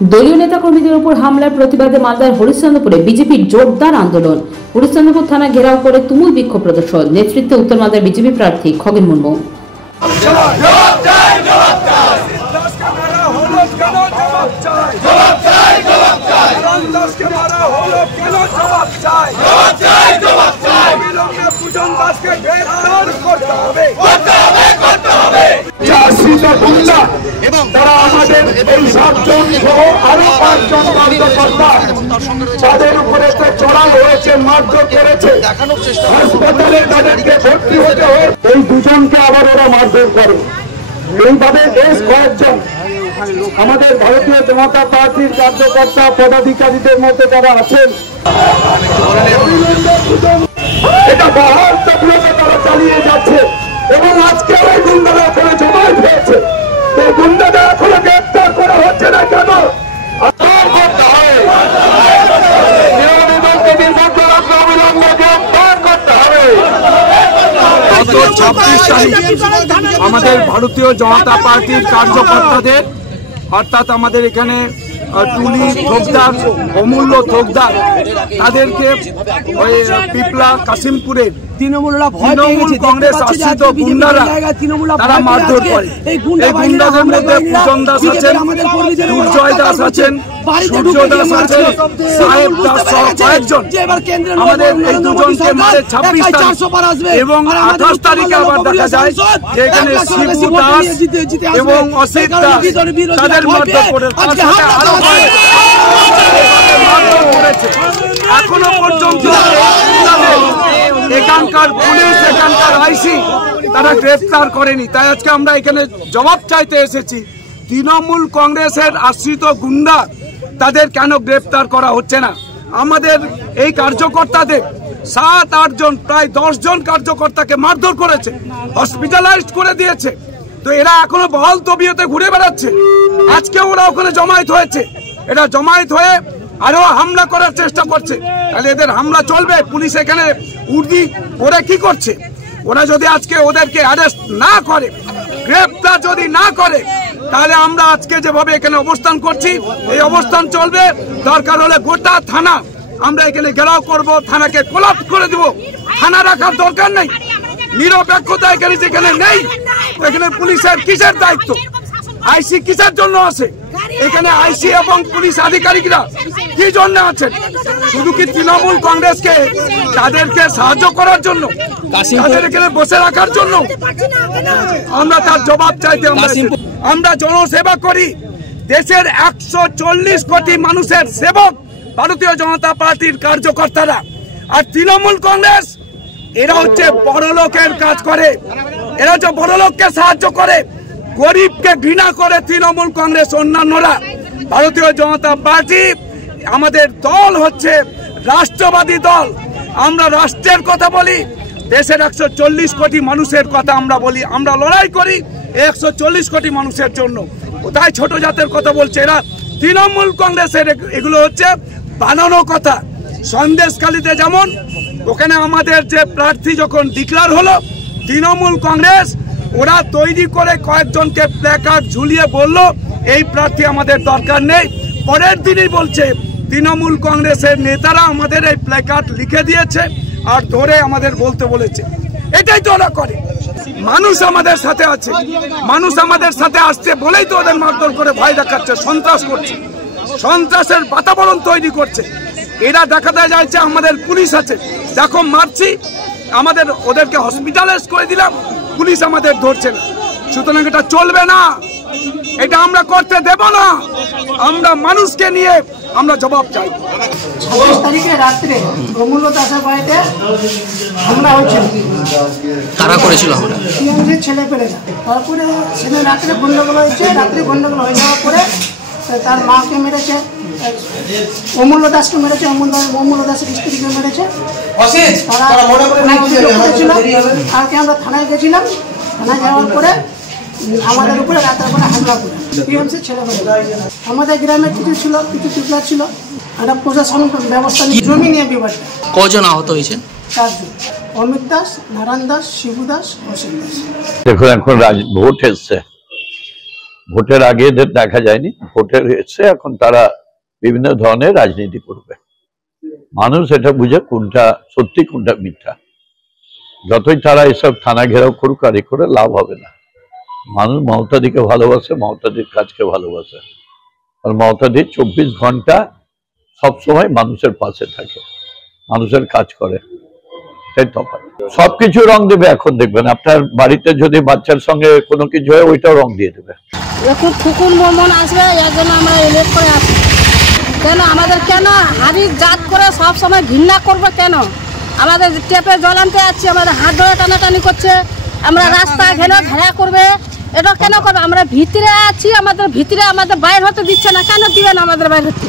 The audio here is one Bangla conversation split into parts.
দলীয় নেতাকর্মীদের উপর হামলার প্রতিবাদে মালদার হরিশ্চন্দ্রপুরে বিজেপির জোরদার আন্দোলন। হরিশ্চন্দ্রপুর থানা ঘেরাও করে তুমুল বিক্ষোভ প্রদর্শন। নেতৃত্বে উত্তর মালদার বিজেপি প্রার্থী খগেন মুর্মু। তারা আমাদের এই 7 জন সহ আরো 5 জন কার্যকর্তা তাদের উপরে চড়াও হয়েছে, মারধর করেছে, হাসপাতালে তাদেরকে ভর্তি হতে হয়। এই দুজনকে আবার ওরা মারধর করে। এইভাবে বেশ কয়েকজন আমাদের ভারতীয় জনতা পার্টির কার্যকর্তা পদাধিকারীদের মধ্যে যারা আছেন, এটা বহাল তৎপরতা তারা চালিয়ে যাচ্ছে এবং আজকে ওই গুন্ডারা ওখানে জমায়েত হয়েছে। এই গুন্ডাদের এখনো গ্রেপ্তার করা হচ্ছে না কেন? গত 26 তারিখ আমাদের ভারতীয় জনতা পার্টির কার্যকর্তাদের, অর্থাৎ আমাদের এখানে টুলি থোকদার, অমূল্য থোকদার, তাদেরকে ওই পিপলা কাশিমপুরের তৃণমূল কংগ্রেস আশ্রিত গুন্ডারা তারা মারধর করে। এই গুন্ডাদের মধ্যে পূজন দাস আছেন, দুর্জয় দাস আছেন, সূর্য দাস আছেন, সাহেব দাস সহ কয়েকজন। আমাদের এই দুজনকে মারে 26 তারিখ এবং 28 তারিখে আবার দেখা যায় যে এখানে শিবু দাস এবং অসিত দাস তাদের মারধর করে, তার সাথে আরো মারধর করেছে। এখনো পর্যন্ত এখানকার পুলিশ, এখানকার আইসি তারা গ্রেফতার করেনি। তাই আজকে আমরা এখানে জবাব চাইতে এসেছি, তৃণমূল কংগ্রেসের আশ্রিত গুন্ডা তাদের কেন গ্রেফতার করা হচ্ছে না? আমাদের এই কার্যকর্তাদের 7-8 জন, প্রায় 10 জন কার্যকর্তাকে মারধর করেছে, হসপিটালাইজড করে দিয়েছে। তো এরা এখনো বহাল তবিয়তে ঘুরে বেড়াচ্ছে। আজকে ওরা ওখানে জমায়েত হয়েছে, এটা জমায়েত হয়ে আরো হামলা করার চেষ্টা করছে। তাহলে এদের হামলা চলবে? পুলিশ এখানে উর্দি ওরা কি করছে? ওরা যদি আজকে ওদেরকে অ্যারেস্ট না করে, গ্রেপ্তার যদি না করে, তাহলে আমরা আজকে যেভাবে এখানে অবস্থান করছি এই অবস্থান চলবে। দরকার হলে গোটা থানা আমরা এখানে ঘেরাও করব, থানাকে কোলাপ করে দেব। থানা রাখার দরকার নেই, নিরপেক্ষতা এখানে যেখানে নেই, এখানে পুলিশের কিসের দায়িত্ব? আইসি কিসের জন্য আছে এখানে? আইসি এবং পুলিশ আধিকারিকরা কি জন্য আছেন? শুধু কি তৃণমূল কংগ্রেসকে তাদেরকে সাহায্য করার জন্য, তাদের এখানে বসে রাখার জন্য? আমরা তার জবাব চাইতে আমরা জনসেবা করি। দেশের 140 কোটি মানুষের সেবক ভারতীয় জনতা পার্টির কার্যকর্তারা। আর তৃণমূল কংগ্রেস এরা হচ্ছে বড় লোকের কাজ করে, এরা হচ্ছে বড় লোককে সাহায্য করে, গরিবকে ঘৃণা করে তৃণমূল কংগ্রেস অন্যান্যরা। ভারতীয় জনতা পার্টি আমাদের দল হচ্ছে রাষ্ট্রবাদী দল। আমরা রাষ্ট্রের কথা বলি, দেশের 140 কোটি মানুষের কথা আমরা বলি। আমরা লড়াই করি 140 কোটি মানুষের জন্য। তাই ছোট জাতের কথা বলছে এরা। তৃণমূল কংগ্রেসের এগুলো হচ্ছে বানানো কথা। সন্দেশখালীতে যেমন ওখানে আমাদের যে প্রার্থী যখন ডিক্লার হলো, তৃণমূল কংগ্রেস ওরা তৈরি করে কয়েকজনকে প্ল্যাকার্ড ঝুলিয়ে বলল এই প্রার্থী আমাদের দরকার নেই। পরের দিনই বলছে তৃণমূল কংগ্রেসের নেতারা আমাদের এই প্ল্যাকার্ড লিখে দিয়েছে আর ধরে আমাদের বলতে বলেছে। এটাই তো ওরা করে। মানুষ আমাদের সাথে আছে, মানুষ আমাদের সাথে আসছে বলেই তো ওদের মারধর করে ভয় দেখাচ্ছে, সন্ত্রাস করছে, সন্ত্রাসের বাতাবরণ তৈরি করছে। এরা দেখাতে যাচ্ছে আমাদের পুলিশ আছে, দেখো মারছি, আমাদের ওদেরকে হসপিটালাইজ করে দিলাম, পুলিশ আমাদের ধরছে না। সুতরাং এটা চলবে না, এটা আমরা করতে দেব না। আমরা মানুষকে নিয়ে আমরা জবাব চাই। 26 তারিখে রাত্রে অমূল্য দাসের বাড়িতে হামলা হয়েছিল। কারা করেছিল আমরা? টিএমসির ছেলে পেলেরা। তারপরে সেদিন রাত্রে গন্ডগোল হয়েছে। রাত্রে গন্ডগোল হয়ে যাওয়ার পরে তার মাকে মেরেছে, অমূল্য দাসকে মেরেছে, অমূল্য দাসের স্ত্রীকে মেরেছে। কালকে আমরা থানায় গেছিলাম, থানায় যাওয়ার পরে আমাদের উপরে রাতের পরে হামলা করে টিএমসির ছেলে পেলেরা। আমাদের গ্রামের কিছু ছিল, কিছু টিপলার ছিল, একটা প্রশাসন ব্যবস্থা জমি নিয়ে বিবাদটা। কজন আহত হয়েছে? 4 জন। অমিত দাস, নারায়ণ দাস, শিবু দাস, অসিত দাস। দেখুন, এখন ভোট এসছে, ভোটের আগে এদের দেখা যায়নি, ভোটের এসে এখন তারা বিভিন্ন ধরনের রাজনীতি করবে। মানুষ এটা বুঝে কোনটা সত্যি কোনটা মিথ্যা। যতই তারা এসব থানা ঘেরাও করুক আর এ করে লাভ হবে না। মানুষ মমতাদিকে ভালোবাসে, মমতাদির কাজকে ভালোবাসে। আর মমতাদি 24 ঘন্টা সবসময় মানুষের পাশে থাকে, মানুষের কাজ করে। এটাই তফাৎ। সবকিছু রং দেবে। এখন দেখবেন আপনার বাড়িতে যদি বাচ্চার সঙ্গে কোনো কিছু হয় ওইটাও রং দিয়ে দেবে। এখন ফুকুন মন আসবে, এর জন্য আমরা ইলেক্ট করে আসি। কেন আমাদের কেন হাড়ির জাত করে সব সময় ঘৃণা করবে? কেন আমাদের টেপে জল আনতে যাচ্ছি, আমাদের হাত ধরে টানাটানি করছে, আমরা রাস্তা ঘেরা করবে, এটা কেন করবে? আমরা ভিতরে আছি, আমাদের ভিতরে আমাদের বাইর হতে দিচ্ছে না। কেন দিবে না আমাদের বাইর হতে?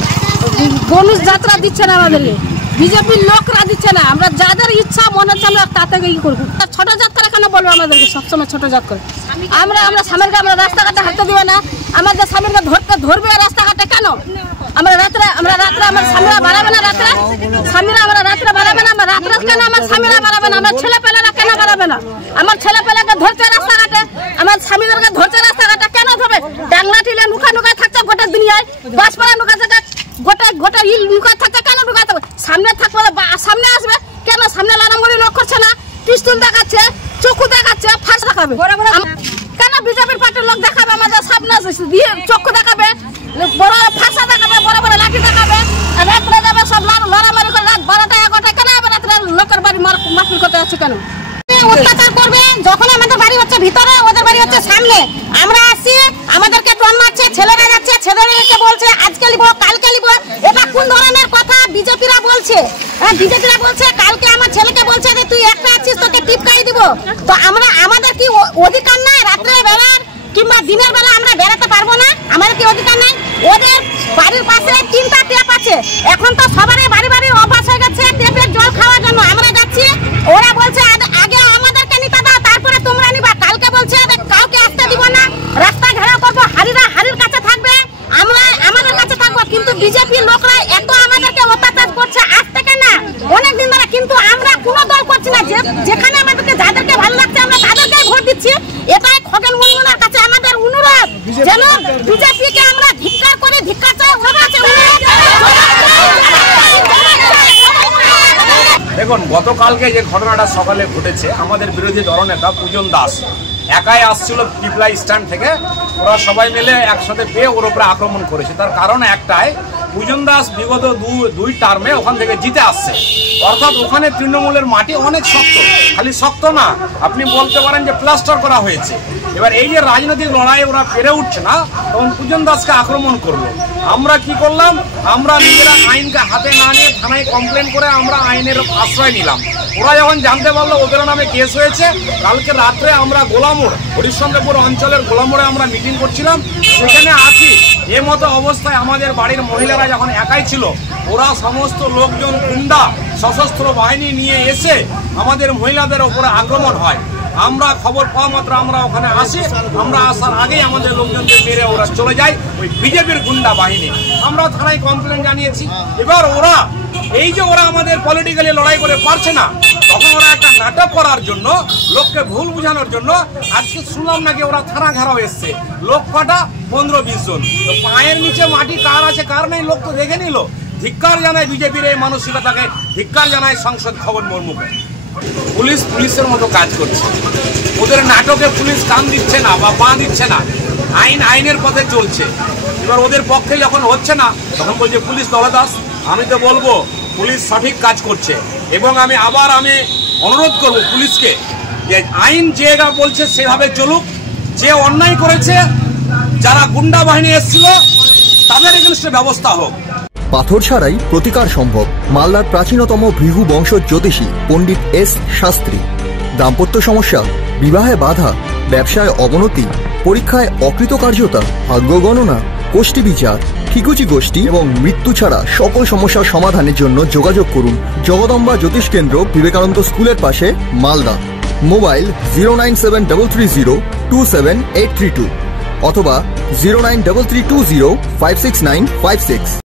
গণেশ যাত্রা দিচ্ছে না আমাদেরকে, বিজেপির লোকরা দিচ্ছে না। আমরা যাদের ইচ্ছা মনে হচ্ছে আমরা তাতে ই করবো। ছোট জাত করে কেন বলবো আমাদেরকে সবসময় ছোট জাত করে? আমরা স্বামীরকে আমরা রাস্তাঘাটে হাঁটতে দিবে না, আমাদের স্বামীরকে ধরবে রাস্তাঘাটে কেন? আমরা রাত্রে আমার স্বামীরা বাড়াবে না, রাত্রে স্বামীরা আমরা রাত্রে বাড়াবে না, আমার রাত্রে কেন আমার স্বামীরা বাড়াবে না? আমার ছেলেপেলেরা কেন বাড়াবে না? আমার ছেলেপেলেকে ধরছে রাস্তাঘাটে, আমার স্বামীদেরকে ধরছে রাস্তাঘাটে কেন ধরবে? ডাংলা টিলে নুকায় থাকছে গোটা দুনিয়ায়, বাসপাড়া নুকায় থাকে, গোটা ইল নুকায় থাকছে কেন? নুকায় থাকবে সামনে থাকবে, সামনে আসবে কেন? সামনে লড়ামড়ি লোক করছে না, পিস্তুল দেখাচ্ছে, চক্ষু দেখাচ্ছে, ফাঁস দেখাবে কেন? বিজেপির পার্টির লোক দেখাবে আমাদের সামনে দিয়ে চক্ষু দেখাবে, বড় ফাঁসা দেখাবে, বড় বড় লাঠি দেখাবে, রাত্রে যাবে সব লড়ামারি করে রাত 12টা 1টা কেন? রাত্রে লোকের বাড়ি মারপিট করতে যাচ্ছে কেন? অত্যাচার করবে যখন আমাদের বাড়ি হচ্ছে ভিতরে, ওদের বাড়ি হচ্ছে সামনে। আমরা আসছি, আমাদেরকে টন মারছে, ছেলেরা যাচ্ছে, ছেলেদেরকে বলছে আজকে লিব কালকে লিব। এটা কোন ধরনের কথা বিজেপিরা বলছে? বিজেপিরা বলছে কালকে আমার ছেলেকে বলছে যে তুই একটা আছিস, তোকে টিপকাই দিব। তো আমাদের কি অধিকার নাই রাত্রে বেলার কিংবা দিনের বেলা আমরা বেড়াতে পারবো না? আমাদের কি অধিকার নাই? ওদের বাড়ির পাশে 3টা টেপ আছে, এখন তো সবারই বাড়ি বাড়ি অভ্যাস হয়ে গেছে টেপের জল খাওয়ার জন্য। আমরা যাচ্ছি, ওরা বলছে আগে আমাদেরকে নিতে দাও, তারপরে তোমরা নিবা। কালকে বলছে কাউকে আসতে দিব না, রাস্তা ঘেরাও করবো, হাড়ির কাছে থাকবে, আমরা আমাদের কাছে থাকবো। কিন্তু বিজেপির লোকরা এত আমাদেরকে অত্যাচার করছে আজ থেকে না, অনেকদিন ধরে। কিন্তু আমরা কোনো দল করছি না, যেখানে আমাদেরকে যাদেরকে ভালো লাগছে আমরা তাদেরকে ভোট দিচ্ছি। এটাই খগেন মুর্মুর কাছে আমাদের অনুরোধ, যেন বিজেপিকে আমরা ধিক্কার করে ধিক্কার চাই। দেখুন, গতকালকে যে ঘটনাটা সকালে ঘটেছে, আমাদের বিরোধী দলনেতা পূজন দাস একাই আসছিল পিপলাই স্ট্যান্ড থেকে, ওরা সবাই মিলে একসাথে পেয়ে ওর উপরে আক্রমণ করেছে। তার কারণ একটাই, পূজন দাস বিগত দুই টার্মে ওখান থেকে জিতে আসছে, অর্থাৎ ওখানে তৃণমূলের মাটি অনেক শক্ত। খালি শক্ত না, আপনি বলতে পারেন যে প্লাস্টার করা হয়েছে। এবার এই যে রাজনৈতিক লড়াই ওরা পেরে উঠছে না, তখন পূজন দাসকে আক্রমণ করলো। আমরা কি করলাম? আমরা নিজেরা আইনকে হাতে না নিয়ে থানায় কমপ্লেন করে আমরা আইনের আশ্রয় নিলাম। ওরা যখন জানতে পারলো ওদের নামে কেস হয়েছে, কালকে রাত্রে আমরা গোলামোড়, হরিশ্চন্দ্রপুর অঞ্চলের গোলামোড়ে আমরা মিটিং করছিলাম, সেখানে আছি। এ মতো অবস্থায় আমাদের বাড়ির মহিলারা যখন একাই ছিল, ওরা সমস্ত লোকজন গুন্ডা সশস্ত্র বাহিনী নিয়ে এসে আমাদের মহিলাদের ওপরে আক্রমণ হয়। আমরা খবর পাওয়া মাত্র আমরা ওখানে আসি, আমরা আসার আগেই আমাদের লোকজনকে মেরে ওরা চলে যায় ওই বিজেপির গুন্ডা বাহিনী। আমরা থানায় কমপ্লেন জানিয়েছি। এবার ওরা এই যে ওরা আমাদের পলিটিক্যালি লড়াই করে পারছে না, তখন ওরা একটা নাটক করার জন্য, লোককে ভুল বোঝানোর জন্য আজকে শুনলাম নাকি ওরা থানা ঘেরাও এসছে, লোক পাটা 15-20 জন। তো পায়ের নিচে মাটি কার আছে কার নেই লোক তো দেখে নিল। ধিক্কার জানায় বিজেপির এই মানসিকতাকে, ধিক্কার জানায় সাংসদ খগেন মুর্মুকে। পুলিশের মতো কাজ করছে, ওদের নাটকে পুলিশ কান দিচ্ছে না বা পা দিচ্ছে না, আইনের পথে চলছে। এবার ওদের পক্ষে যখন হচ্ছে না, তখন বলছে পুলিশ দলদাস। আমি তো বলবো পুলিশ সঠিক কাজ করছে, এবং আমি অনুরোধ করব পুলিশকে যে আইন যেটা বলছে সেভাবে চলুক। যে অন্যায় করেছে, যারা গুন্ডা বাহিনী এসেছিল, তাদের এগেইনস্টে ব্যবস্থা হোক। পাথর ছাড়াই প্রতিকার সম্ভব। মালদার প্রাচীনতম ভৃগু বংশ জ্যোতিষী পণ্ডিত এস শাস্ত্রী। দাম্পত্য সমস্যা, বিবাহে বাধা, ব্যবসায় অবনতি, পরীক্ষায় অকৃতকার্যতা, ভাগ্য গণনা, গোষ্ঠী বিচার, ঠিকুচি গোষ্ঠী এবং মৃত্যু ছাড়া সকল সমস্যার সমাধানের জন্য যোগাযোগ করুন জগদম্বা জ্যোতিষ কেন্দ্র, বিবেকানন্দ স্কুলের পাশে, মালদা। মোবাইল 09733027832 অথবা 09332056956।